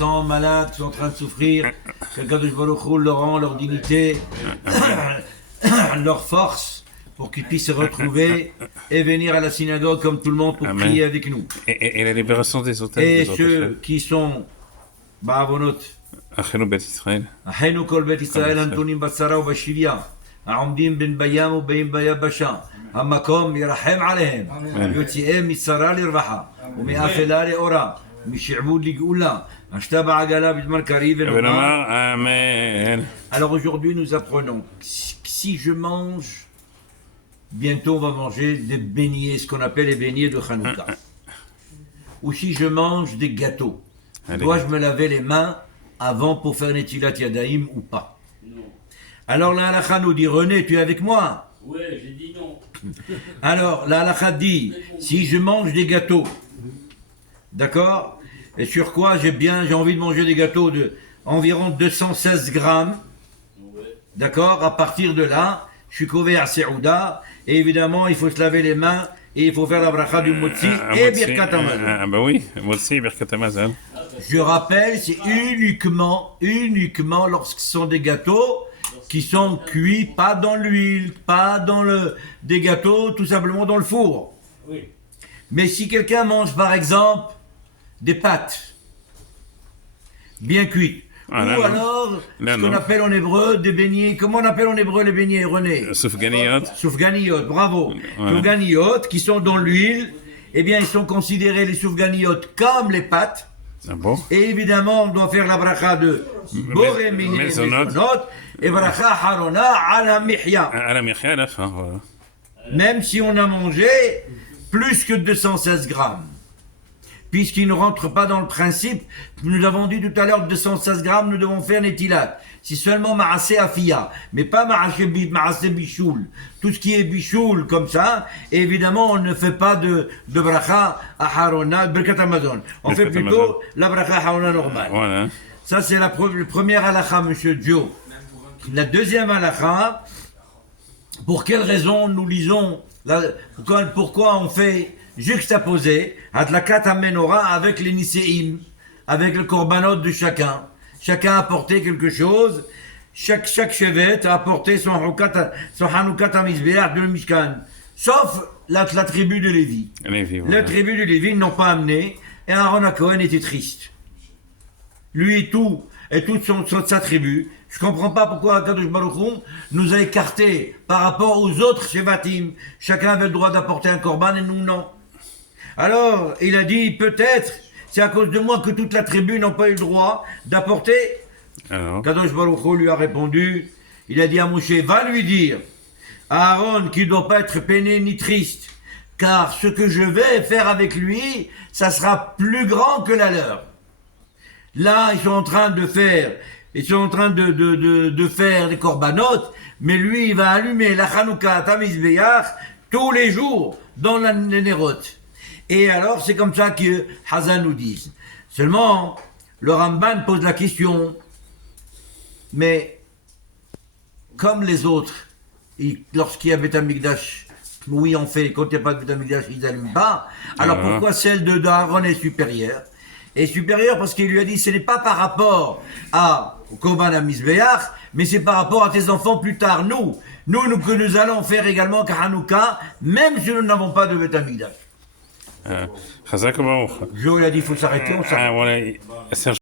adolescents, malades, qui sont en train de souffrir, que Kadosh Baruch Hu leur rend leur dignité, leur force, pour qu'ils puissent se retrouver et venir à la synagogue comme tout le monde pour prier avec nous. Et la libération des otages. Et ceux qui sont, Ba'avonot, Achenu Bet Israël. אחינו כל בית ישראל הנתונים בצרה ובשביה, העומדים בין בים ובין ביבשה, המקום ירחם עליהם, יוציאם מצרה לרווחה, ומאפלה לאורה, משעבוד לגאולה, השתה בעגלה בזמן קריב ונאמר. Amen. Alors aujourd'hui nous apprenons, si je mange, bientôt on va manger des beignets, ce qu'on appelle les beignets de Hanouka. Ou si je mange des gâteaux, dois-je me laver les mains avant pour faire Netilat Yadayim ou pas? Non. Alors la halakha nous dit, René, tu es avec moi? Ouais, j'ai dit non. Alors la halakha dit, si je mange des gâteaux, d'accord? Et sur quoi j'ai envie de manger des gâteaux de environ 216 grammes, Ouais. d'accord? À partir de là, je suis couvert à Seouda, et évidemment il faut se laver les mains, et il faut faire la bracha du Motzi et Birkat Hamazon. Ah bah oui, Motzi et Birkat Hamazon. Je rappelle, c'est uniquement lorsque ce sont des gâteaux qui sont cuits, pas dans l'huile, pas dans des gâteaux tout simplement dans le four. Oui. Mais si quelqu'un mange par exemple des pâtes bien cuites, Ah, ou là, non. alors Là, ce qu'on non. appelle en hébreu des beignets, comment on appelle en hébreu les beignets, René? Soufganiot. Soufganiyot, bravo. Voilà. Soufganiyot qui sont dans l'huile, eh bien ils sont considérés les soufganiyot comme les pâtes. Ah bon? Et évidemment, on doit faire la bracha de Boré Mini Mezonot. et bracha Harona ala Mihya. À la Michel, à la fin, voilà. Même si on a mangé plus que 216 grammes. Puisqu'il ne rentre pas dans le principe, nous avons dit tout à l'heure que 216 grammes, nous devons faire Netilat. C'est seulement Maasé Afia, mais pas Maasé Bichoul. Tout ce qui est Bichoul comme ça, et évidemment, on ne fait pas de bracha à Harona, Birkat Hamazon. On fait Birkat plutôt Hamazon. la bracha Harona normale. Voilà. Ça, c'est la première halakha, monsieur Joe. La deuxième halakha, pour quelle raison nous lisons, pourquoi on fait juxtaposer Adlakat HaMenorah avec les Niséim, avec le korbanot de chacun. Chacun a apporté quelque chose, chaque chevet a apporté son Hanoukat HaMizbeach de Mishkan, sauf la tribu de Lévi. Lévi, La voilà. tribu de Lévi n'ont pas amené, et Aaron HaKohen était triste. Lui et toute sa tribu. Je ne comprends pas pourquoi Kadosh Baruch Hu nous a écartés par rapport aux autres Shevatim. Chacun avait le droit d'apporter un korban et nous non. Alors, il a dit, peut-être, c'est à cause de moi que toute la tribu n'a pas eu le droit d'apporter. Alors, Kadosh Baruch Hu lui a répondu, il a dit à Moshe, va lui dire à Aaron qu'il ne doit pas être peiné ni triste, car ce que je vais faire avec lui, ça sera plus grand que la leur. Là, ils sont en train de faire des korbanot, mais lui, il va allumer la Hanouka Tamizbeach tous les jours dans les Nerot. Et alors, c'est comme ça que Hazan nous dit. Seulement, le Ramban pose la question, mais comme les autres, lorsqu'il y a Beth Amikdash, oui, on fait, quand il n'y a pas de Beth Amikdash, ils n'allument pas. Alors pourquoi celle d'Aaron est supérieure? Est supérieure parce qu'il lui a dit, ce n'est pas par rapport au Korban HaMizbeach, mais c'est par rapport à tes enfants plus tard. Nous que nous allons faire également Hanouka, même si nous n'avons pas de Beth Amikdash. Chazak Baruch. Joe, il a dit, il faut s'arrêter, on s'arrête. Ah, voilà. Serge